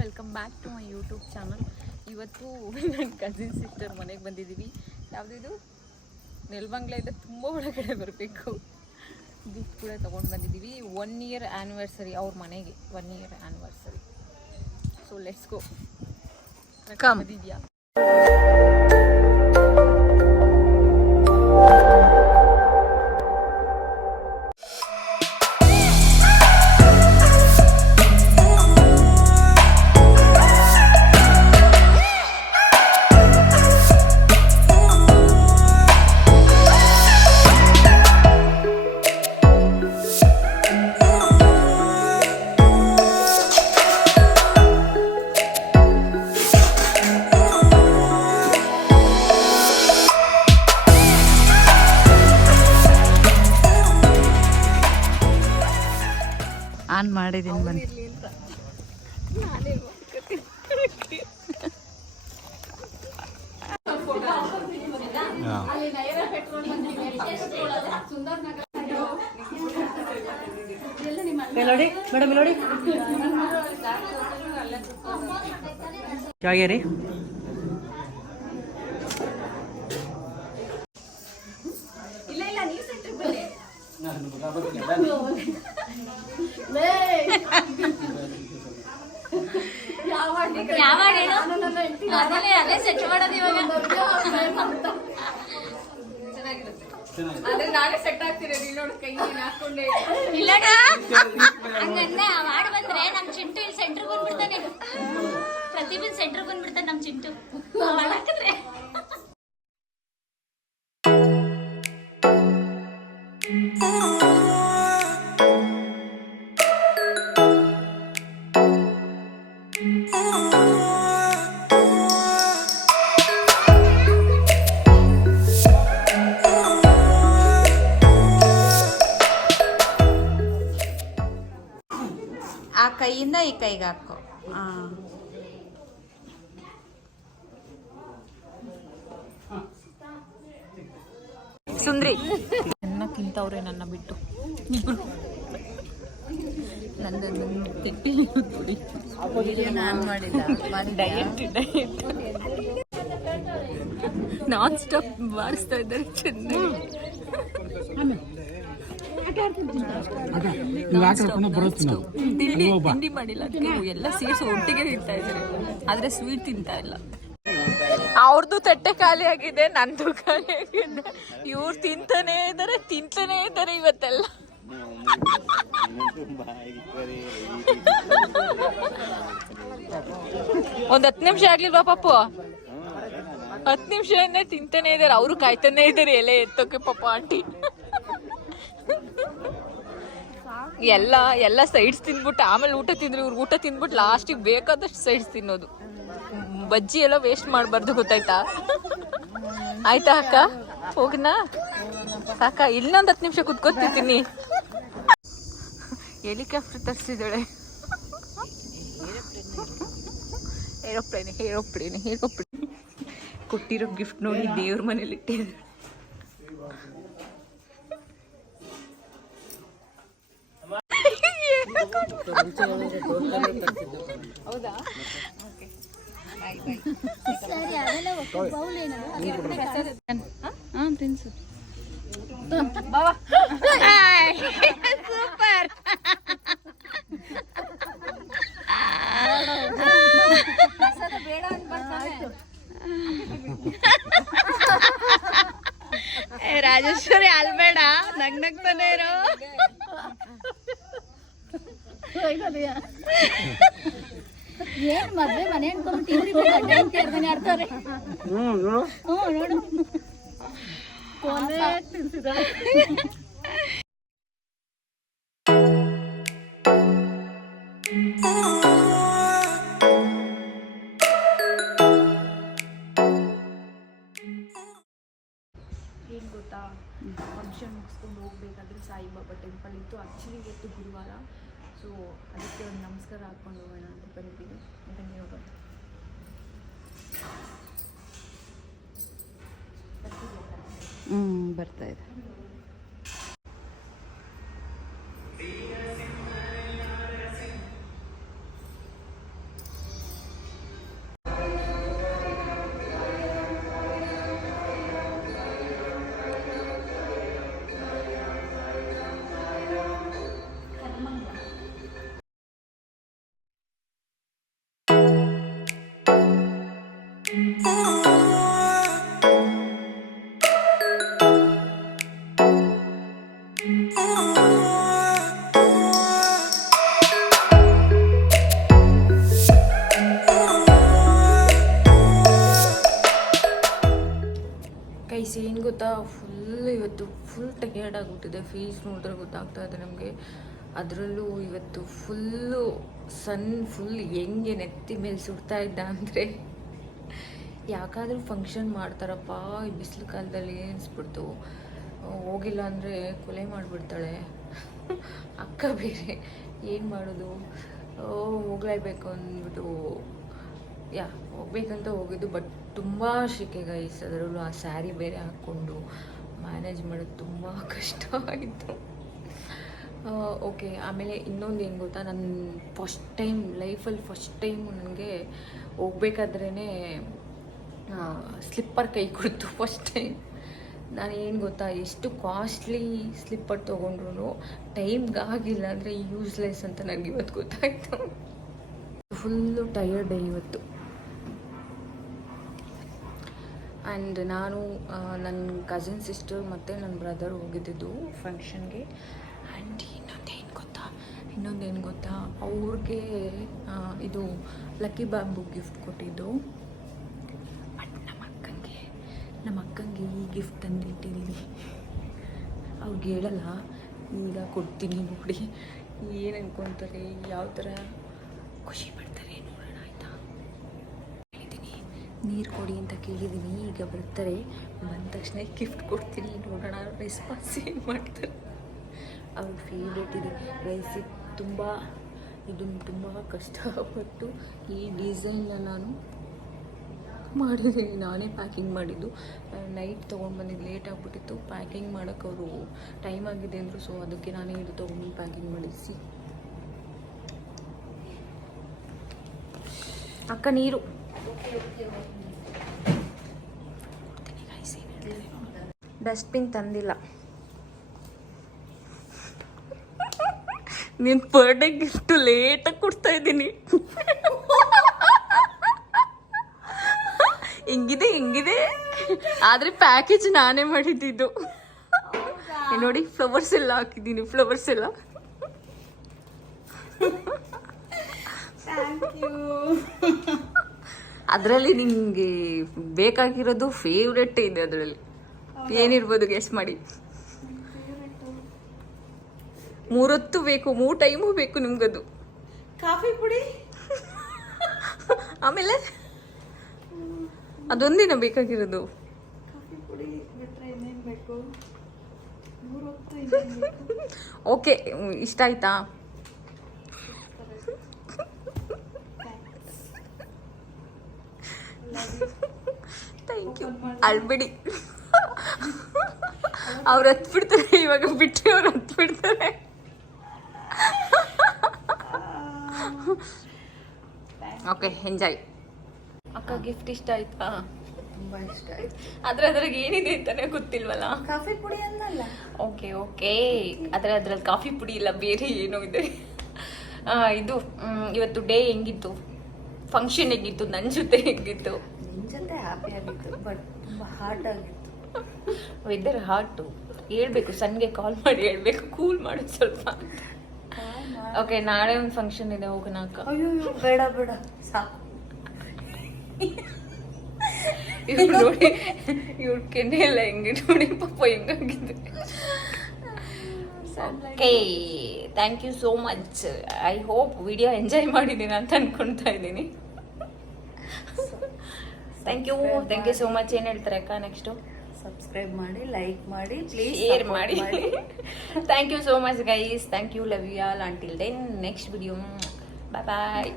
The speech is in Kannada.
Welcome back to my YouTube channel. ಇವತ್ತು ನನ್ನ ಕಸಿನ್ ಸಿಸ್ಟರ್ ಮನೆಗೆ ಬಂದಿದ್ದೀವಿ. ಯಾವುದಿದು ನೆಲಮಂಗಲದಿಂದ ತುಂಬ ಒಳಗಡೆ ಬರಬೇಕು. ಗಿಫ್ಟ್ ಕೂಡ ತೊಗೊಂಡು ಬಂದಿದ್ದೀವಿ. 1 year ಆ್ಯನಿವರ್ಸರಿ ಅವ್ರ ಮನೆಗೆ, 1 year anniversary. So let's go. ಬಂದಿದ್ಯಾ? ಆನ್ ಮಾಡಿದ್ದೀನಿ ಬನ್ನಿ. ನೋಡಿ ಮೇಡಮ್ ನೋಡಿ ಯಾವ್ಯಾರಿ ನಾನೇ ಸೆಟ್ ಆಗ್ತೀನಿ. ನೋಡು ಕೈ ಹಾಕೊಂಡೆ ಮಾಡಿ ಬಂದ್ರೆ ನಮ್ ಚಿಂಟು ಇಲ್ಲಿ ಸೆಂಟರ್ ಬಂದ್ಬಿಡ್ತಾನೆ. ಪ್ರತಿಬಿನ್ ಸೆಂಟರ್ ಬಂದ್ಬಿಡ್ತಾನೆ ನಮ್ ಚಿಂಟು. ಹಾಕಿದ್ರೆ ಆ ಕೈಯಿಂದ ಈ ಕೈಗೆ ಹಾಕೋ. ಸುಂದ್ರಿ ನನ್ನ ತಿಂತವ್ರೆ ನನ್ನ ಬಿಟ್ಟು ಇಬ್ರು. ನಂದೊಂದು ತಿಟ್ಟಿ ನಾನು ಮಾಡಿಲ್ಲ ಡಯಟ್ ನಾನ್ ಸ್ಟಾಪ್ ಮಾಡಿಸ್ತಾ ಇದ್ದಾರೆ ಚೆನ್ನಾಗಿ. ತಿಂಡಿ ಮಾಡಿಲ್ಲ, ನೀವು ಎಲ್ಲ ಸೇರಿಸಿ ಒಟ್ಟಿಗೆ ತಿಂತಾ ಇದ್ದಾರೆ, ಆದ್ರೆ ಸ್ವೀಟ್ ತಿಂತಾ ಇಲ್ಲ. ಅವ್ರದ್ದು ತಟ್ಟೆ ಖಾಲಿ ಆಗಿದೆ, ನಂದು ಖಾಲಿ ಆಗಿದೆ. ಇವ್ರು ತಿಂತಾನೇ ಇದ್ದಾರೆ ಇವತ್ತೆಲ್ಲ. ಒಂದ್ 10 ನಿಮಿಷ ಆಗ್ಲಿಲ್ವಾ ಪಾಪು? 10 ನಿಮಿಷ ತಿಂತಾನೆ ಇದಾರೆ, ಅವರು ಕಾಯ್ತಾನೆ ಇದಾರೆ ಎಲೆ ಎತ್ತೋಕೆ ಪಾಪ ಆಂಟಿ. ಎಲ್ಲ ಸೈಡ್ಸ್ ತಿಂದ್ಬಿಟ್ಟು ಆಮೇಲೆ ಊಟ ತಿಂದ್ರೆ ಇವ್ರು ಊಟ ತಿಂದ್ಬಿಟ್ಟು ಲಾಸ್ಟಿಗೆ ಬೇಕಾದಷ್ಟು ಸೈಡ್ಸ್ ತಿನ್ನೋದು. ಬಜ್ಜಿ ಎಲ್ಲ ವೇಸ್ಟ್ ಮಾಡಬಾರ್ದು, ಗೊತ್ತಾಯ್ತಾ? ಆಯ್ತಾ ಅಕ್ಕ? ಹೋಗ್ನಾ ಅಕ್ಕ? ಇನ್ನೊಂದು 10 ನಿಮಿಷ ಕುತ್ಕೊತಿದ್ದೀನಿ. ಹೆಲಿಕಾಪ್ಟರ್ ತರಿಸಿದಾಳೆ. ಏರೋಪ್ಲೇನ್ ಕೊಟ್ಟಿರೋ ಗಿಫ್ಟ್ ನೋಡಿ ದೇವ್ರ ಮನೇಲಿ ಇಟ್ಟಿದ್ದಾರೆ. ಹೌದಾ? ತಿನ್ಸು ಬಾವಾ. ಸೂಪರ್. ರಾಜೇಶ್ವರಿ ಅಲ್ಬೇಡ, ನಗ್ನಗ್ತಾನೆ ಇರೋ. ಏನ್ ಮದ್ವೆ ಮನೆ ಅನ್ಕೊಂಡು ಆಡ್ತಾರೆ. ನೋಡು ಏನು ಗೊತ್ತಾ, ಫಂಕ್ಷನ್ ಮುಗಿಸ್ಕೊಂಡು ಹೋಗ್ಬೇಕಾದ್ರೆ ಸಾಯಿಬಾಬಾ ಟೆಂಪಲ್ ಇತ್ತು. ಆ್ಯಕ್ಚುಲಿ ಇವತ್ತು ಗುರುವಾರ, ಸೊ ಅದಕ್ಕೆ ಒಂದು ನಮಸ್ಕಾರ ಹಾಕ್ಕೊಂಡು ಹೋಗೋಣ ಅಂತ ಬಂದಿದ್ದೀವಿ. ಬನ್ನಿ ಹೋಗೋಣ. ಬರ್ತಾ ಇದೆ. ಗೈಸ್ ಏನು ಗೊತ್ತಾ, ಇವತ್ತು ಫುಲ್ ಟಯರ್ಡ್ ಆಗಿಬಿಟ್ಟಿದೆ. ಫೇಸ್ ನೋಡಿದ್ರೆ ಗೊತ್ತಾಗ್ತಾ ಇದೆ ನಮಗೆ. ಅದರಲ್ಲೂ ಇವತ್ತು ಫುಲ್ಲು ಫುಲ್ ಹೆಂಗೆ ನೆತ್ತಿ ಮೇಲೆ ಸುಡ್ತಾ ಇದ್ದ ಅಂದರೆ, ಯಾಕಾದರೂ ಫಂಕ್ಷನ್ ಮಾಡ್ತಾರಪ್ಪ ಈ ಬಿಸಿಲು ಕಾಲದಲ್ಲಿ ಅನಿಸ್ಬಿಡ್ತು. ಹೋಗಿಲ್ಲ ಅಂದರೆ ಕೊಲೆ ಮಾಡಿಬಿಡ್ತಾಳೆ ಅಕ್ಕ ಬೇರೆ. ಏನು ಮಾಡೋದು, ಹೋಗಲೇಬೇಕು ಅಂದ್ಬಿಟ್ಟು ಹೋಗ್ಬೇಕಂತ ಹೋಗಿದ್ದು. ಬಟ್ ತುಂಬ ಶೆಕೆ ಗೈಸ್, ಅದರಲ್ಲೂ ಆ ಸ್ಯಾರಿ ಬೇರೆ ಹಾಕ್ಕೊಂಡು ಮ್ಯಾನೇಜ್ ಮಾಡೋದು ತುಂಬ ಕಷ್ಟ ಆಯಿತು. ಓಕೆ, ಆಮೇಲೆ ಇನ್ನೊಂದು ಏನು ಗೊತ್ತಾ, ನನ್ನ ಲೈಫಲ್ಲಿ ಫಸ್ಟ್ ಟೈಮು ನನಗೆ ಹೋಗ್ಬೇಕಾದ್ರೇ ಸ್ಲಿಪ್ಪರ್ ಕೈ ಕೊಡ್ತು ಫಸ್ಟ್ ಟೈಮ್. ನಾನು ಏನು ಗೊತ್ತಾ, ಎಷ್ಟು ಕಾಸ್ಟ್ಲಿ ಸ್ಲಿಪ್ಪರ್ ತೊಗೊಂಡ್ರು ಟೈಮ್ಗಾಗಿಲ್ಲ ಅಂದರೆ ಯೂಸ್ಲೆಸ್ ಅಂತ ನನಗೆ ಇವತ್ತು ಗೊತ್ತಾಯಿತು. ಫುಲ್ಲು ಟಯರ್ಡ್ ಇವತ್ತು. ಆ್ಯಂಡ್ ನಾನು ನನ್ನ ಕಸಿನ್ ಸಿಸ್ಟರ್ ಮತ್ತು ನನ್ನ ಬ್ರದರ್ ಹೋಗಿದ್ದಿದ್ದು ಫಂಕ್ಷನ್ಗೆ. ಆ್ಯಂಡ್ ಇನ್ನೊಂದೇನು ಗೊತ್ತಾ, ಅವ್ರಿಗೆ ಇದು ಲಕ್ಕಿ ಬ್ಯಾಂಬೂ ಗಿಫ್ಟ್ ಕೊಟ್ಟಿದ್ದು. ಬಟ್ ನಮ್ಮ ಅಕ್ಕಂಗೆ ಈ ಗಿಫ್ಟ್ ತಂದಿಟ್ಟಿದ್ದೀನಿ. ಅವ್ರಿಗೆ ಹೇಳಲ್ಲ, ಈಗ ಕೊಡ್ತೀನಿ ನೋಡಿ ಏನು ಅನ್ಕೊತಾರೆ, ಯಾವ ಥರ ಖುಷಿ ಪಡ್ತಾರೆ ನೋಡೋಣ ಆಯಿತಾ. ಹೇಳಿದ್ದೀನಿ ನೀರು ಕೊಡಿ ಅಂತ ಕೇಳಿದ್ದೀನಿ, ಈಗ ಬರ್ತಾರೆ, ಬಂದ ತಕ್ಷಣ ಗಿಫ್ಟ್ ಕೊಡ್ತೀನಿ ನೋಡೋಣ ರೆಸ್ಪಾನ್ಸ್ ಏನು ಮಾಡ್ತಾರೆ. ಅವ್ರ ಫೇವ್ರೇಟ್ ಇದೆ ರೈಸ್. ಇದನ್ನು ತುಂಬ ಕಷ್ಟಪಟ್ಟು ಈ ಡಿಸೈನ್ನ ನಾನು ಮಾಡಿದ್ದೀನಿ, ನಾನೇ ಪ್ಯಾಕಿಂಗ್ ಮಾಡಿದ್ದು. ನೈಟ್ ತೊಗೊಂಡು ಬಂದಿದ್ದು ಲೇಟ್ ಆಗಿಬಿಟ್ಟಿತ್ತು, ಪ್ಯಾಕಿಂಗ್ ಮಾಡೋಕ್ಕೆ ಅವರು ಟೈಮ್ ಆಗಿದೆ ಅಂದರು. ಸೊ ಅದಕ್ಕೆ ನಾನೇ ಇದು ತೊಗೊಂಡು ಪ್ಯಾಕಿಂಗ್ ಮಾಡಿಸಿ. ಅಕ್ಕ ನೀರು ಡಸ್ಟ್ಬಿನ್ ತಂದಿಲ್ಲ. ನೀನು ಬರ್ಡೇ ಗಿಫ್ಟು ಲೇಟಾಗಿ ಕೊಡ್ತಾ ಇದ್ದೀನಿ. ಹಿಂಗಿದೆ ಆದರೆ ಪ್ಯಾಕೇಜ್ ನಾನೇ ಮಾಡಿದ್ದಿದ್ದು. ನೋಡಿ ಫ್ಲವರ್ಸ್ ಎಲ್ಲ ಹಾಕಿದ್ದೀನಿ, ಫ್ಲವರ್ಸ್ ಎಲ್ಲ. ಅದರಲ್ಲಿ ನಿಮಗೆ ಬೇಕಾಗಿರೋದು ಫೇವ್ರೆಟ್ ಇದೆ. ಅದರಲ್ಲಿ ಏನಿರ್ಬೋದು ಗೆಸ್ ಮಾಡಿ. 3 ಹೊತ್ತು ಬೇಕು, 3 ಟೈಮು ಬೇಕು ನಿಮ್ಗದು. ಕಾಫಿ ಪುಡಿ, ಆಮೇಲೆ ಅದೊಂದಿನ ಬೇಕಾಗಿರೋದು. ಕಾಫಿ ಪುಡಿ ಬಿಟ್ರೆ ಏನೇನು ಬೇಕು? 3 ಹೊತ್ತು. ಓಕೆ, ಇಷ್ಟ ಆಯ್ತಾ? Thank you. ಅಳ್ಬೇಡಿ, ಅವ್ರು ಹತ್ಬಿಡ್ತಾರೆ ಇವಾಗ, ಬಿಟ್ಟು ಅವ್ರು ಹತ್ಬಿಡ್ತಾರೆ. Okay, enjoy. ಅಕ್ಕ ಗಿಫ್ಟ್ ಇಷ್ಟ ಆಯ್ತಾ? ತುಂಬ ಇಷ್ಟ ಆಯ್ತು. ಆದರೆ ಅದ್ರಾಗ ಏನಿದೆ ಅಂತಾನೆ ಗೊತ್ತಿಲ್ವಲ್ಲ. ಕಾಫಿ ಪುಡಿ ಅನ್ನಲ್ಲ. ಓಕೆ ಅದ್ರಲ್ಲಿ ಕಾಫಿ ಪುಡಿ ಇಲ್ಲ, ಬೇರೆ ಏನೋ ಇದೆ. ಇದು ಇವತ್ತು ಡೇ ಹೆಂಗಿತ್ತು, ಫಂಕ್ಷನ್ ಹೆಂಗಿತ್ತು, ನನ್ನ ಜೊತೆ ಹೆಂಗಿತ್ತು? ನಿನ್ನ ಜೊತೆ ಹ್ಯಾಪಿ ಆಗಿತ್ತು, ಬಟ್ ತುಂಬ ಹಾರ್ಟ್ ಆಗಿತ್ತು. ವೆದರ್ ಹಾಟು ಹೇಳ್ಬೇಕು, ಸನ್ಗೆ ಕಾಲ್ ಮಾಡಿ ಹೇಳ್ಬೇಕು ಕೂಲ್ ಮಾಡೋದು ಸ್ವಲ್ಪ. ಓಕೆ, ನಾಳೆ ಒಂದು ಫಂಕ್ಷನ್ ಇದೆ, ಹೋಗೋಣ ಅಕ್ಕ. ಅಯ್ಯೋ ಬೇಡ ಸಾಕು. ಇವ್ರು ನೋಡಿ, ಇವ್ರ ಕೆನ್ನೆ ಎಲ್ಲ ಹೆಂಗೆ ನೋಡಿ ಪಾಪ ಹೆಂಗಾಗಿದೆ. Okay, thank you so much. I hope video enjoy ಮಾಡಿದ್ದೀನಿ ಅಂತ ಅನ್ಕೊಳ್ತಾ ಇದ್ದೀನಿ. Thank you so much. ಏನು ಹೇಳ್ತಾರೆ ಅಕ್ಕ ನೆಕ್ಸ್ಟು? ಸಬ್ಸ್ಕ್ರೈಬ್ ಮಾಡಿ, ಲೈಕ್ ಮಾಡಿ, ಪ್ಲೀಸ್ ಶೇರ್ ಮಾಡಿ. Thank you so much guys. Thank you, love you all. Until then next video. Bye bye.